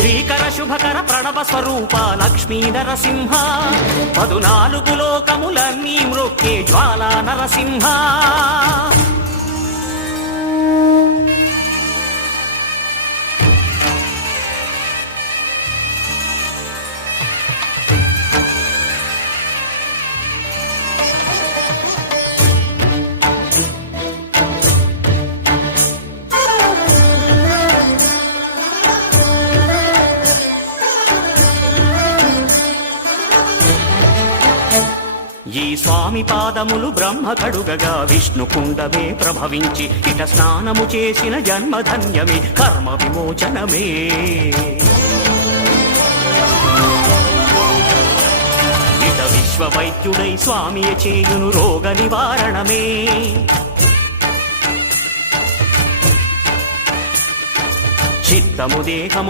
శ్రీకర శుభకర ప్రణవ స్వరూప లక్ష్మీ నరసింహ 14 లోకములన్నీ మ్రొక్కే జ్వాలా నరసింహ. ఈ స్వామి పాదములు బ్రహ్మ కడుగగా విష్ణు కుండమే ప్రభవించి ఇట స్నానము చేసిన జన్మధన్యమే కర్మ విమోచనమే. ఇట విశ్వవైద్యుడై స్వామియ చేయును రోగ నివారణమే. చిత్తము దేహము